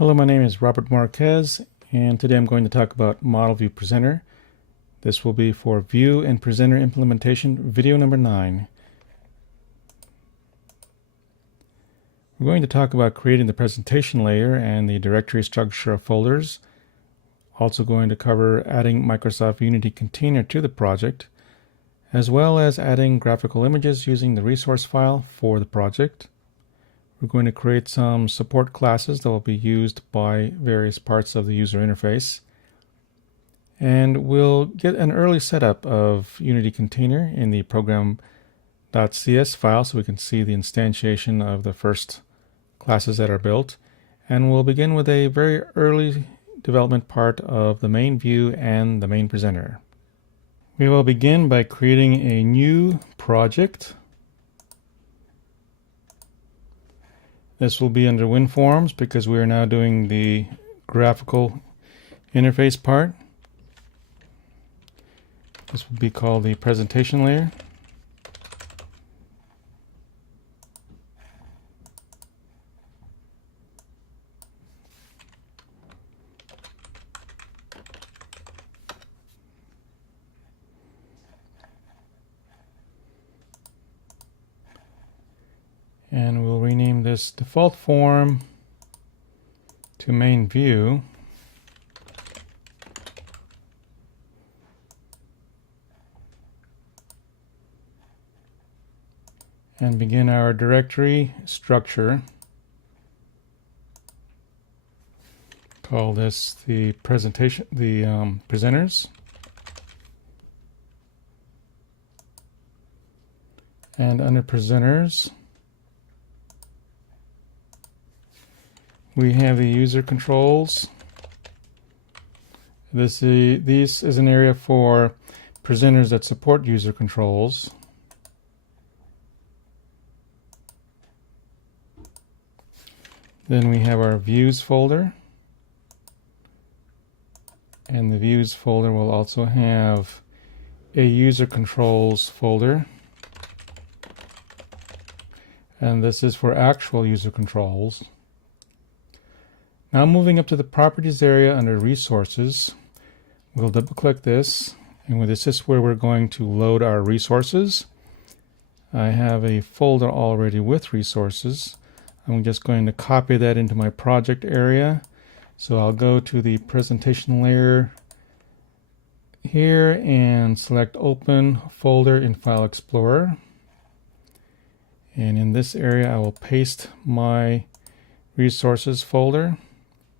Hello, my name is Robert Marquez, and today I'm going to talk about Model View Presenter. This will be for View and Presenter implementation, video number 9. We're going to talk about creating the presentation layer and the directory structure of folders. Also going to cover adding Microsoft Unity container to the project, as well as adding graphical images using the resource file for the project. We're going to create some support classes that will be used by various parts of the user interface. And we'll get an early setup of Unity container in the Program.cs file so we can see the instantiation of the first classes that are built. And we'll begin with a very early development part of the main view and the main presenter. We will begin by creating a new project. This will be under WinForms because we are now doing the graphical interface part. This will be called the presentation layer. And we'll rename this default form to main view. And begin our directory structure. Call this the presentation, the presenters. And under presenters, we have the user controls. This is an area for presenters that support user controls. Then we have our views folder. And the views folder will also have a user controls folder. And this is for actual user controls. Now moving up to the properties area under resources, we'll double click this, and this is where we're going to load our resources. I have a folder already with resources. I'm just going to copy that into my project area. So I'll go to the presentation layer here and select Open Folder in File Explorer. And in this area I will paste my resources folder,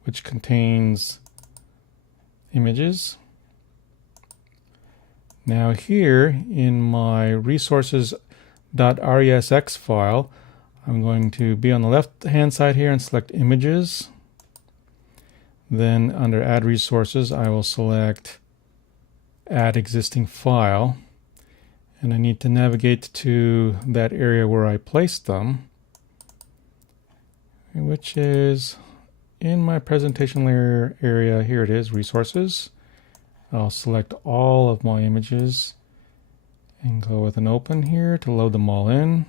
which contains images. Now here in my resources.resx file, I'm going to be on the left hand side here and select images. Then under add resources I will select add existing file, and I need to navigate to that area where I placed them, which is in my presentation layer area. Here it is, resources. I'll select all of my images and go with an open here to load them all in.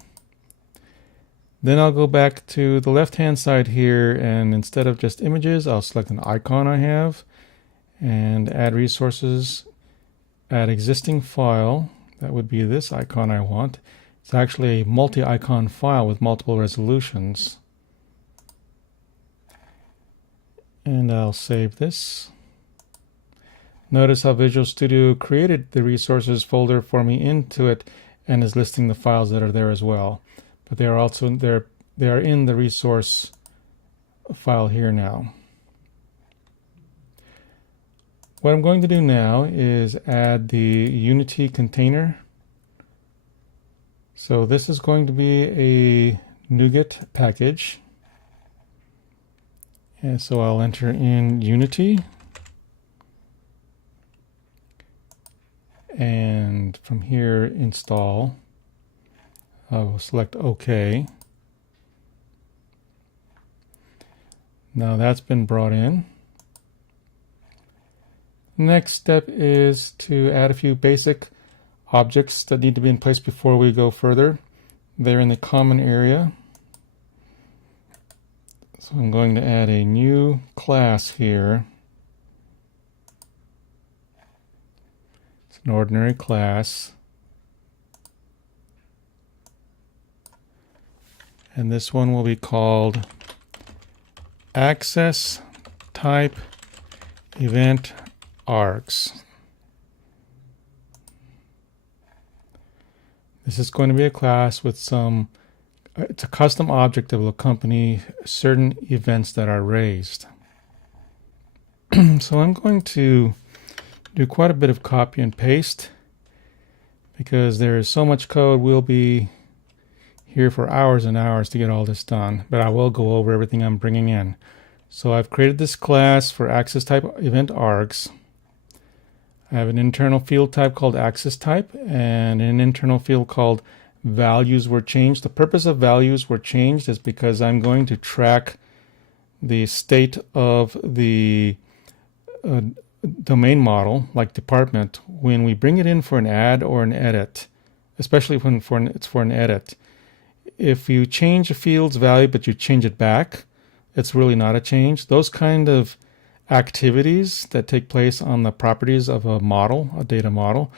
Then I'll go back to the left hand side here, and instead of just images, I'll select an icon I have and add resources, add existing file. That would be this icon I want. It's actually a multi-icon file with multiple resolutions. And I'll save this. Notice how Visual Studio created the resources folder for me into it and is listing the files that are there as well. But they are also there. They are in the resource file here now. What I'm going to do now is add the Unity container. So this is going to be a NuGet package. And so I'll enter in Unity, and from here install. I will select OK. Now that's been brought in. Next step is to add a few basic objects that need to be in place before we go further. They're in the common area. So So I'm going to add a new class here. It's an ordinary class. And this one will be called AccessTypeEventargs. This is going to be a class with it's a custom object that will accompany certain events that are raised. So I'm going to do quite a bit of copy and paste because there is so much code. We'll be here for hours and hours to get all this done, but I will go over everything I'm bringing in. So I've created this class for AccessTypeEventargs. I have an internal field type called AccessType and an internal field called values were changed. The purpose of values were changed is because I'm going to track the state of the domain model, like department, when we bring it in for an add or an edit, especially when it's for an edit. If you change a field's value but you change it back, it's really not a change. Those kind of activities that take place on the properties of a model, a data model,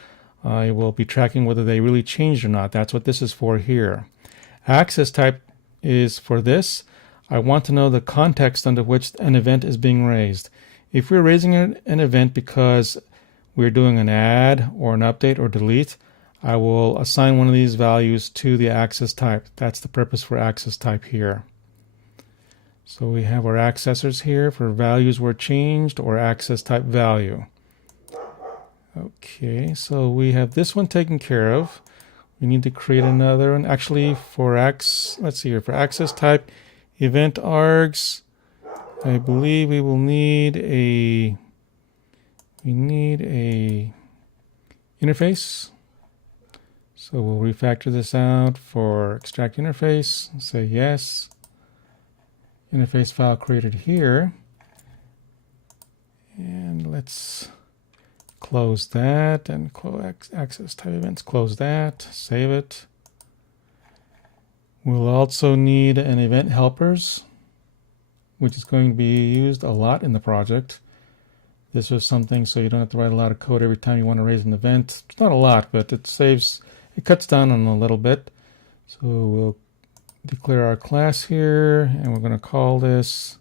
I will be tracking whether they really changed or not. That's what this is for here. Access type is for this. I want to know the context under which an event is being raised. If we're raising an event because we're doing an add or an update or delete, I will assign one of these values to the access type. That's the purpose for access type here. So we have our accessors here for values were changed or access type value. Okay, so we have this one taken care of. We need to create another one. Actually, for let's see here, for access type event args, I believe we will need a interface. So we'll refactor this out for extract interface, say yes. Interface file created here. And let's close that and close access type events, close that, save it. We'll also need an event helpers, which is going to be used a lot in the project. This was something so you don't have to write a lot of code every time you want to raise an event. It's not a lot, but it cuts down on a little bit. So we'll declare our class here, and we're going to call this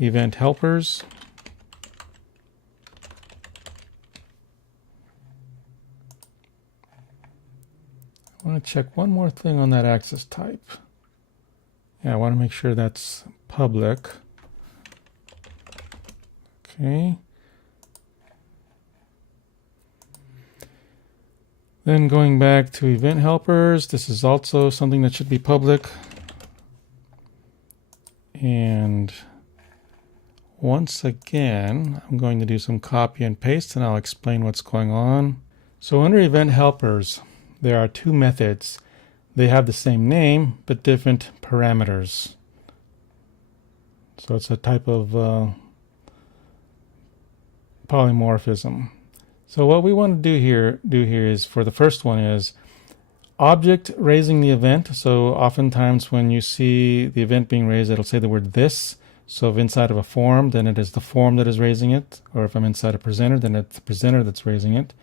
event helpers. I want to check one more thing on that access type. Yeah, I want to make sure that's public. Okay. Then going back to event helpers, this is also something that should be public. And once again, I'm going to do some copy and paste and I'll explain what's going on. So under event helpers, there are two methods. They have the same name, but different parameters. So it's a type of polymorphism. So what we want to do here is, for the first one, is object raising the event. So oftentimes when you see the event being raised, it'll say the word this. So if inside of a form, then it is the form that is raising it. Or if I'm inside a presenter, then it's the presenter that's raising it.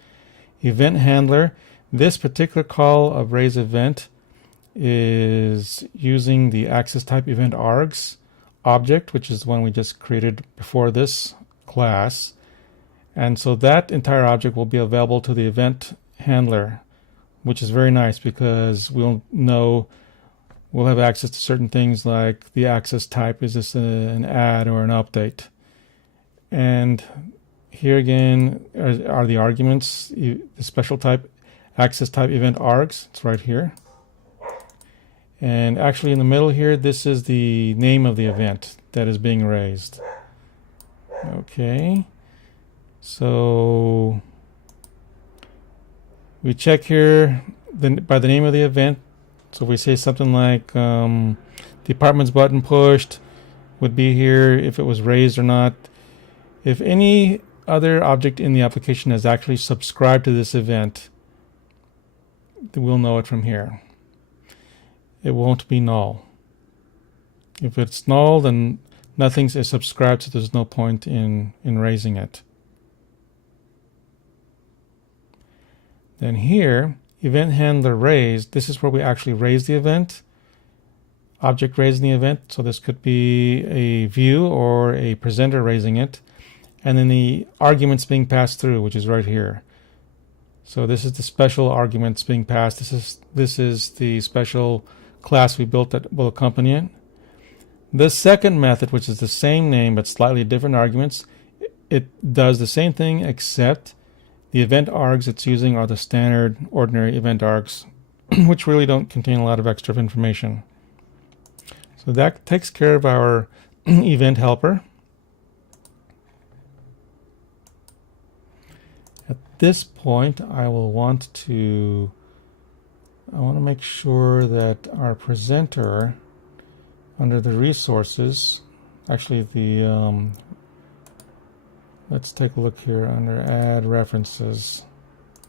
Event handler. This particular call of raise event is using the AccessTypeEventargs object, which is the one we just created before this class. And so that entire object will be available to the event handler, which is very nice because we'll have access to certain things like the access type. Is this an add or an update? And here again are the arguments, the special type AccessTypeEventargs. It's right here. And actually in the middle here, this is the name of the event that is being raised. Okay. So we check here by the name of the event. So if we say something like department's button pushed would be here if it was raised or not. If any other object in the application has actually subscribed to this event, we'll know it from here. It won't be null. If it's null, then nothing is subscribed, so there's no point in raising it. Then here, event handler raised, this is where we actually raise the event. Object raising the event, so this could be a view or a presenter raising it. And then the arguments being passed through, which is right here. So this is the special arguments being passed. This is the special class we built that will accompany it. The second method, which is the same name but slightly different arguments, it does the same thing, except the event args it's using are the standard ordinary event args, which really don't contain a lot of extra information. So that takes care of our event helper. At this point, I want to make sure that our presenter, under the resources, actually let's take a look here under add references.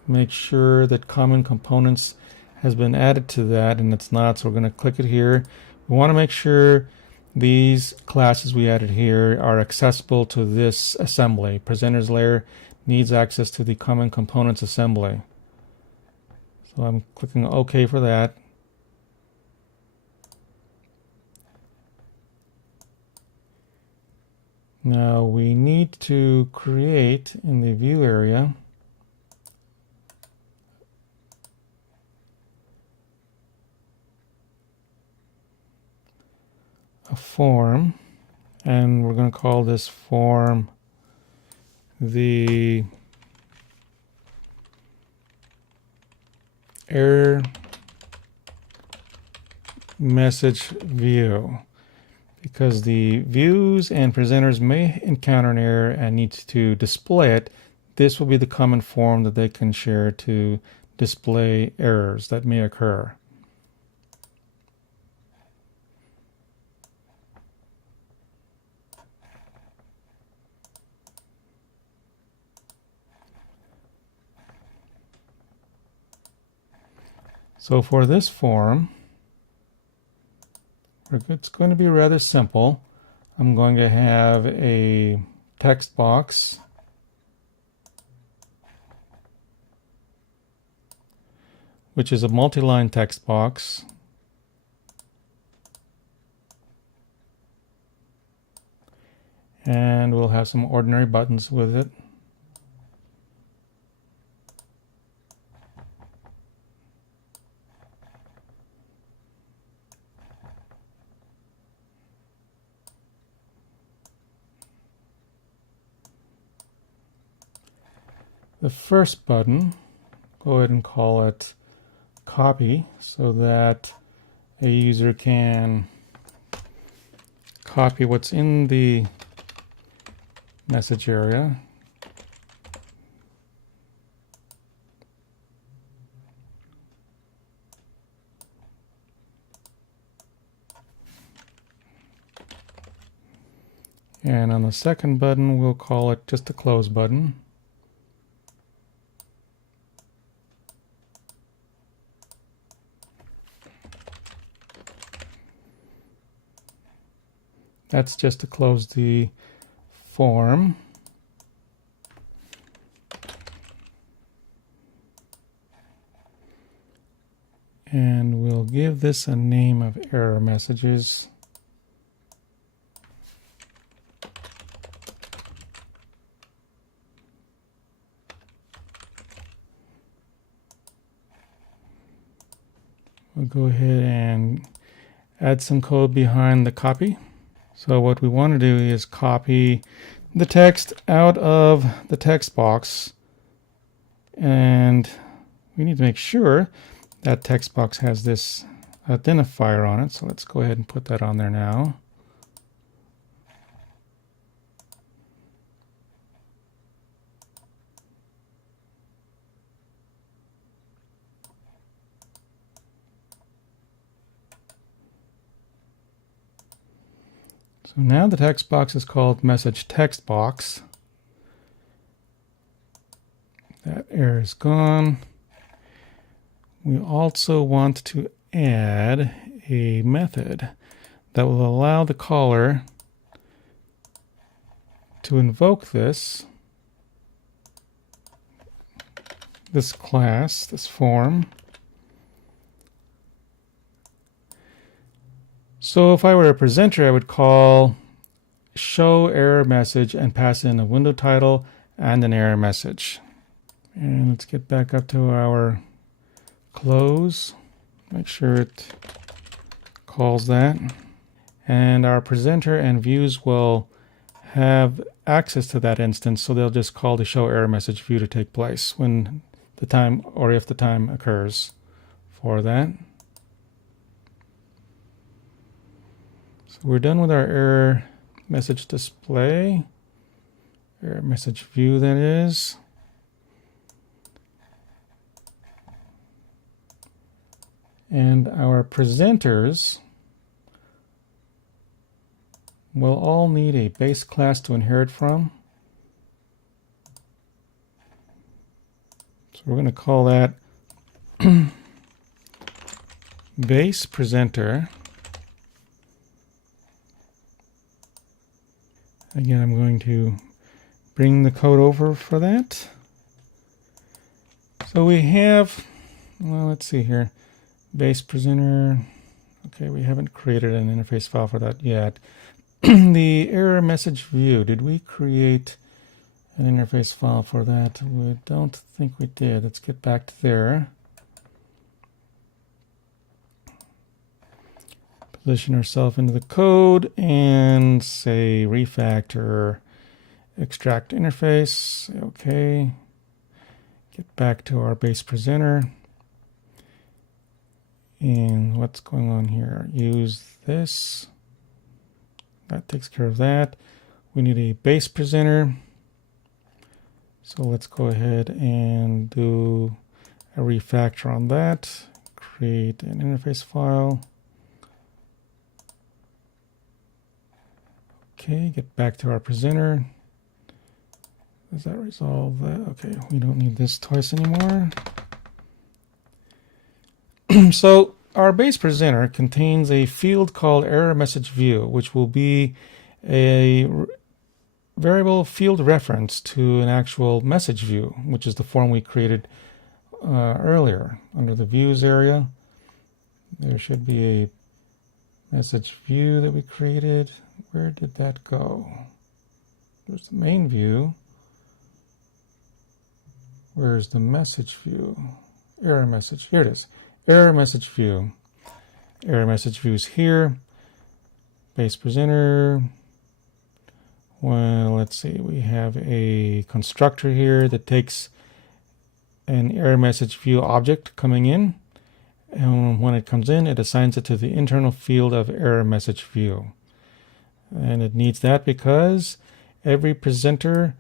Make sure that common components has been added to that, and it's not, so we're going to click it here. We want to make sure these classes we added here are accessible to this assembly. Presenters layer needs access to the common components assembly. So I'm clicking OK for that. Now we need to create in the view area a form, and we're going to call this form the error message view, because the views and presenters may encounter an error and need to display it. This will be the common form that they can share to display errors that may occur. So for this form, it's going to be rather simple. I'm going to have a text box, which is a multi-line text box. And we'll have some ordinary buttons with it. The first button, go ahead and call it copy, so that a user can copy what's in the message area. And on the second button, we'll call it just a close button. That's just to close the form. And we'll give this a name of error messages. We'll go ahead and add some code behind the copy. So what we want to do is copy the text out of the text box, and we need to make sure that text box has this identifier on it. So let's go ahead and put that on there now. So now the text box is called message text box. That error is gone. We also want to add a method that will allow the caller to invoke this class, this form. So if I were a presenter, I would call show error message and pass in a window title and an error message. And let's get back up to our close. Make sure it calls that. And our presenter and views will have access to that instance, so they'll just call the show error message view to take place when the time, or if the time occurs for that. So we're done with our error message display, error message view that is. And our presenters will all need a base class to inherit from. So we're going to call that base presenter. Again, I'm going to bring the code over for that. So we have, well, let's see here, base presenter. Okay, we haven't created an interface file for that yet. The error message view, did we create an interface file for that? We don't think we did. Let's get back to there. Position ourselves into the code and say refactor extract interface. Okay. Get back to our base presenter. And what's going on here? Use this. That takes care of that. We need a base presenter. So let's go ahead and do a refactor on that. Create an interface file. Okay, get back to our presenter. Does that resolve that? Okay, we don't need this twice anymore. So our base presenter contains a field called error message view, which will be a variable field reference to an actual message view, which is the form we created earlier. Under the views area, there should be a message view that we created. Where did that go? There's the main view. Where's the message view? Error message. Here it is. Error message view. Error message view is here. Base presenter. Well, let's see. We have a constructor here that takes an error message view object coming in. And when it comes in, it assigns it to the internal field of error message view. And it needs that because every presenter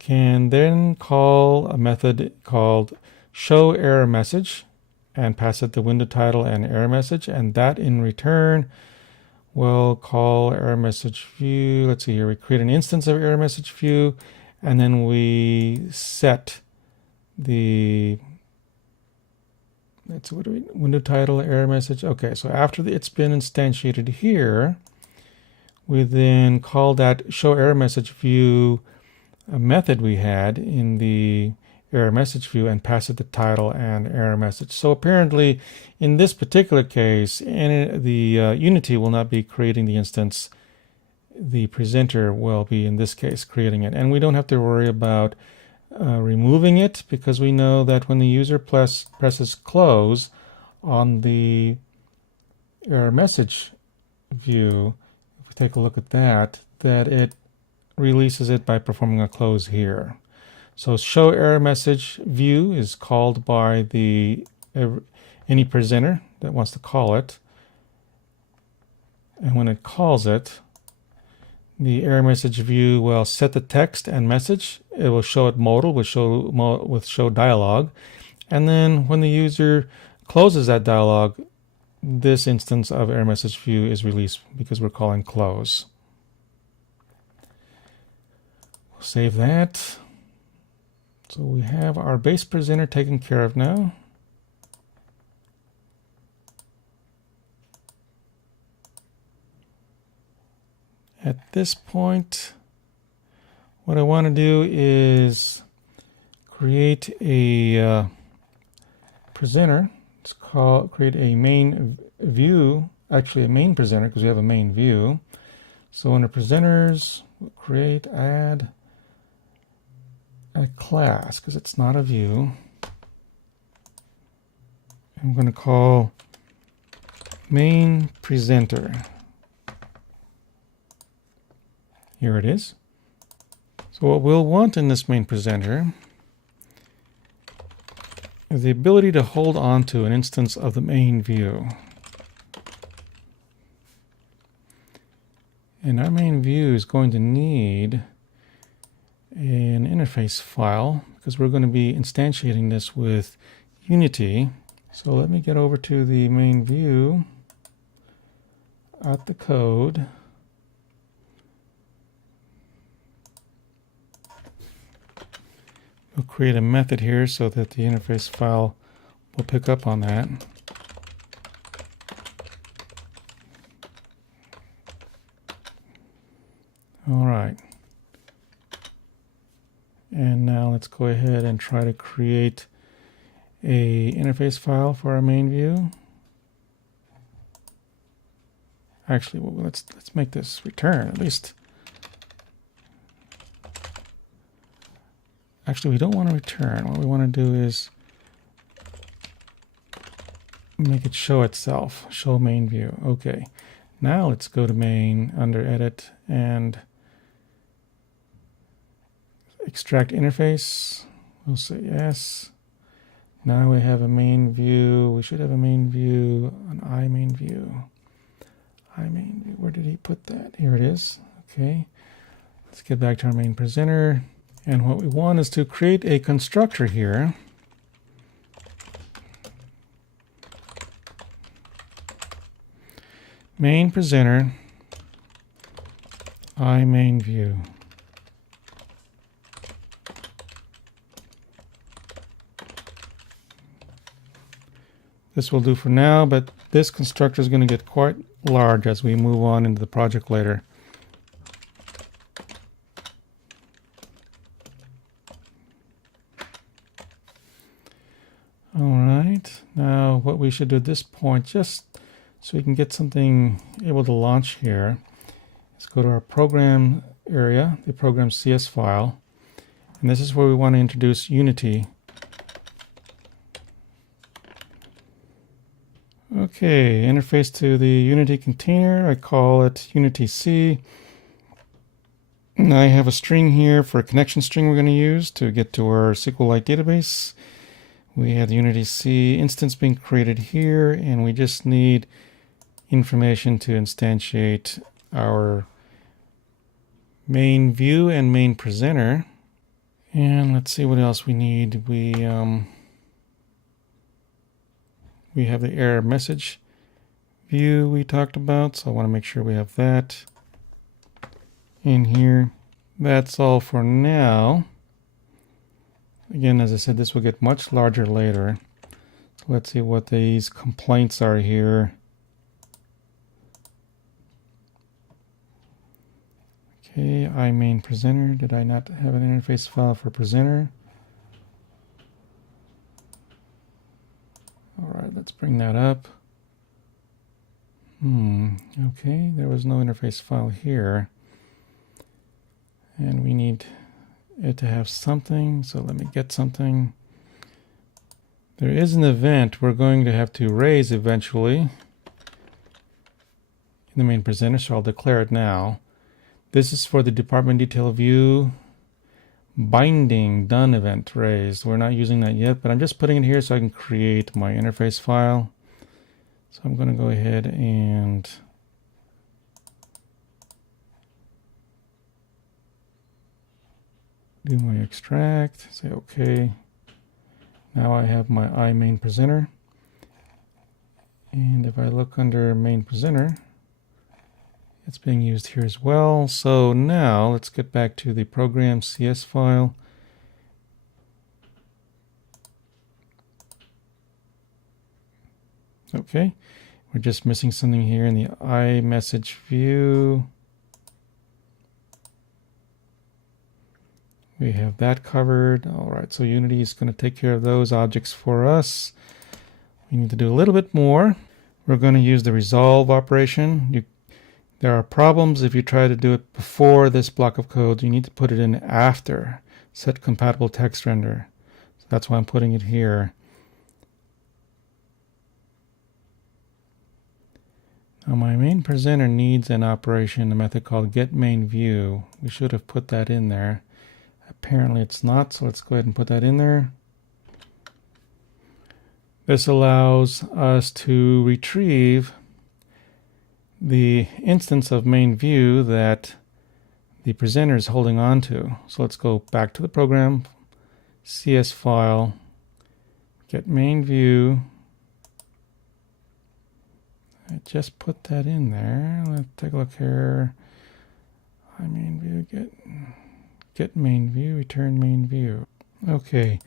can then call a method called show error message and pass it the window title and error message, and that in return will call error message view. Let's see here, we create an instance of error message view, and then we set the, let's see, what do we, window title, error message. Okay, so after it's been instantiated here, we then call that show error message view a method we had in the error message view and pass it the title and error message. So apparently in this particular case, the Unity will not be creating the instance. The presenter will be, in this case, creating it. And we don't have to worry about removing it, because we know that when the user presses close on the error message view, if we take a look at that, that it releases it by performing a close here. So show error message view is called by any presenter that wants to call it. And when it calls it, the error message view will set the text and message. It will show it modal with show dialog. And then when the user closes that dialog, this instance of error message view is released because we're calling close. We'll save that. So we have our base presenter taken care of now. this point, what I want to do is create a presenter. Let's create a main view, actually a main presenter because we have a main view. So under presenters, we'll add a class because it's not a view. I'm going to call main presenter. Here it is. So what we'll want in this main presenter is the ability to hold on to an instance of the main view. And our main view is going to need an interface file because we're going to be instantiating this with Unity. So let me get over to the main view at the code. We'll create a method here so that the interface file will pick up on that. All right. And now let's go ahead and try to create a interface file for our main view. Actually, well, let's make this return at least. Actually, we don't want to return. What we want to do is make it show itself. Show main view. Okay. Now let's go to main under edit and extract interface. We'll say yes. Now we have a main view. We should have a main view, an iMain view. iMain view. Where did he put that? Here it is. Okay. Let's get back to our main presenter. And what we want is to create a constructor here. Main presenter, iMain view. This will do for now, but this constructor is going to get quite large as we move on into the project later. All right, now what we should do at this point, just so we can get something able to launch here, is go to our program area, the Program.cs file, and this is where we want to introduce Unity. Okay, interface to the Unity container, I call it Unity C. And I have a string here for a connection string we're going to use to get to our SQLite database. We have the Unity C instance being created here, and we just need information to instantiate our main view and main presenter. And let's see what else we need. We have the error message view we talked about, so I want to make sure we have that in here. That's all for now. Again, as I said, this will get much larger later. So let's see what these complaints are here. Okay, iMain presenter. Did I not have an interface file for presenter? All right, let's bring that up. Okay, there was no interface file here. And we need it to have something, so let me get something. There is an event we're going to have to raise eventually in the main presenter, so I'll declare it now. This is for the department detail view binding done event raised. We're not using that yet, but I'm just putting it here so I can create my interface file. So I'm going to go ahead and do my extract, say OK. Now I have my iMain presenter. And if I look under main presenter, it's being used here as well. So now let's get back to the Program.cs file. Okay, we're just missing something here in the iMessage view. We have that covered. All right, so Unity is going to take care of those objects for us. We need to do a little bit more. We're going to use the resolve operation. There are problems if you try to do it before this block of code. You need to put it in after. Set compatible text render. So that's why I'm putting it here. Now my main presenter needs an operation, a method called getMainView. We should have put that in there. Apparently it's not, so let's go ahead and put that in there. This allows us to retrieve the instance of main_view that the presenter is holding on to. So let's go back to the Program.cs file, getMainView. I just put that in there. Let's take a look here. main_view, get main_view, return main_view. Okay,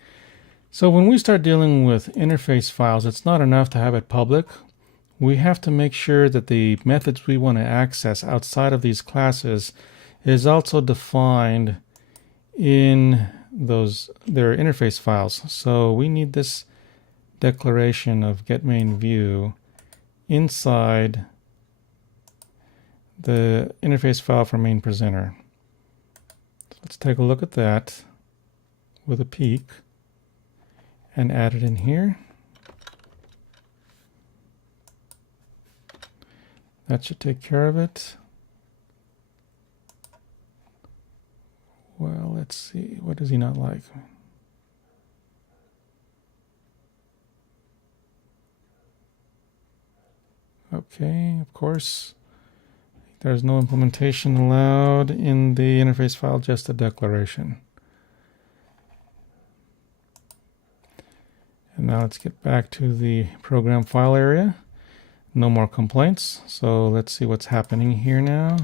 so when we start dealing with interface files, it's not enough to have it public. We have to make sure that the methods we want to access outside of these classes is also defined in their interface files. So we need this declaration of getMainView inside the interface file for main presenter. Let's take a look at that with a peek and add it in here. That should take care of it. Well, let's see. What does he not like? Okay, of course. There's no implementation allowed in the interface file, just a declaration. And now let's get back to the program file area. No more complaints. So let's see what's happening here now.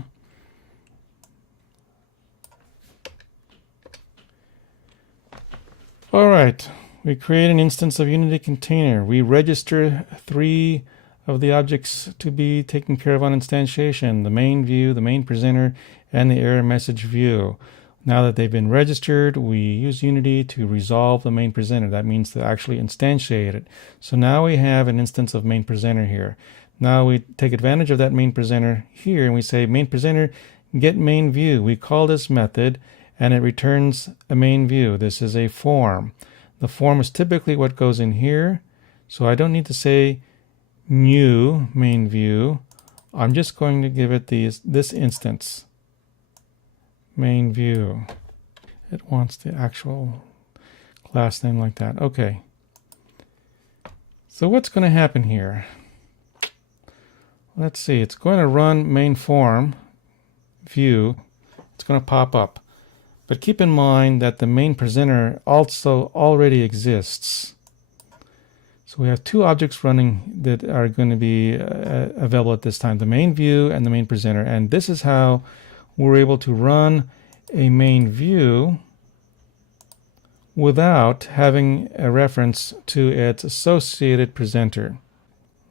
All right, we create an instance of Unity container. We register 3 of the objects to be taken care of on instantiation: the main view, the main presenter, and the error message view. Now that they've been registered, we use Unity to resolve the main presenter. That means to actually instantiate it. So now we have an instance of main presenter here. Now we take advantage of that main presenter here, and we say main presenter get main view. We call this method, and it returns a main view. This is a form. The form is typically what goes in here. So I don't need to say new main view. I'm just going to give it this instance, main view. It wants the actual class name like that. Okay. So what's going to happen here? Let's see. It's going to run main form view. It's going to pop up. But keep in mind that the main presenter also already exists. So we have 2 objects running that are going to be available at this time, the main view and the main presenter. And this is how we're able to run a main view without having a reference to its associated presenter.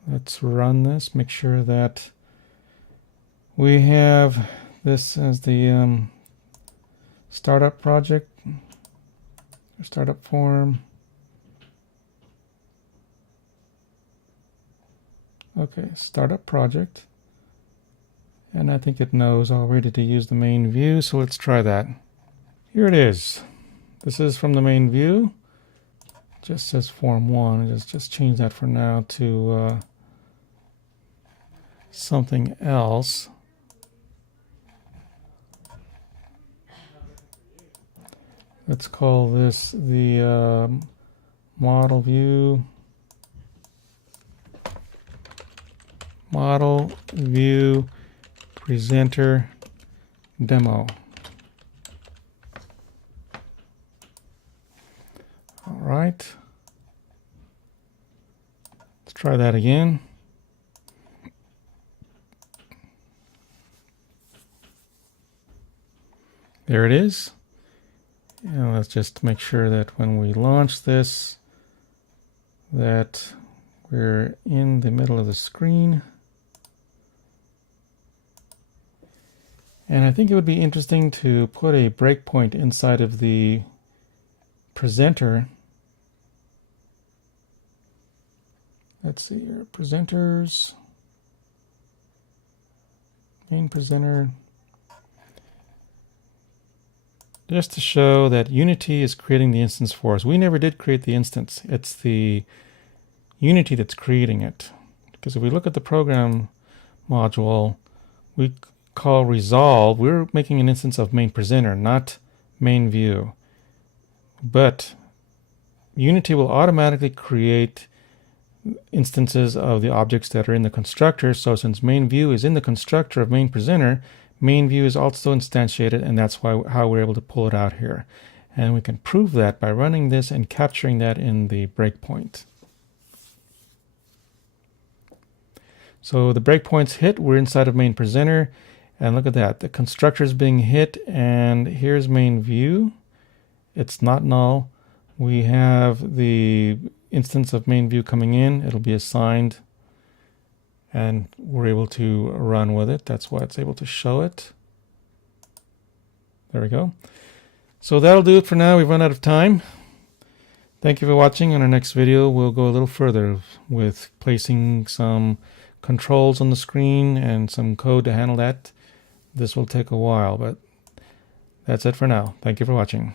Let's run this, make sure that we have this as the startup project, or startup form. Okay, startup project. And I think it knows already to use the main view, so let's try that. Here it is. This is from the main view. It just says form 1. Let's just change that for now to something else. Let's call this the model view. Model view presenter demo. All right. Let's try that again. There it is. And let's just make sure that when we launch this, that we're in the middle of the screen. And I think it would be interesting to put a breakpoint inside of the presenter. Let's see here, presenters, main presenter. Just to show that Unity is creating the instance for us. We never did create the instance. It's the Unity that's creating it. Because if we look at the program module, we call resolve. We're making an instance of main presenter, not main view. But Unity will automatically create instances of the objects that are in the constructor. So since main view is in the constructor of main presenter, main view is also instantiated, and that's how we're able to pull it out here. And we can prove that by running this and capturing that in the breakpoint. So the breakpoint's hit, we're inside of main presenter, and look at that, the constructor is being hit, and here's main view. It's not null. We have the instance of main view coming in, it'll be assigned, and we're able to run with it. That's why it's able to show it. There we go. So that'll do it for now. We've run out of time. Thank you for watching. In our next video, we'll go a little further with placing some controls on the screen and some code to handle that. This will take a while, but that's it for now. Thank you for watching.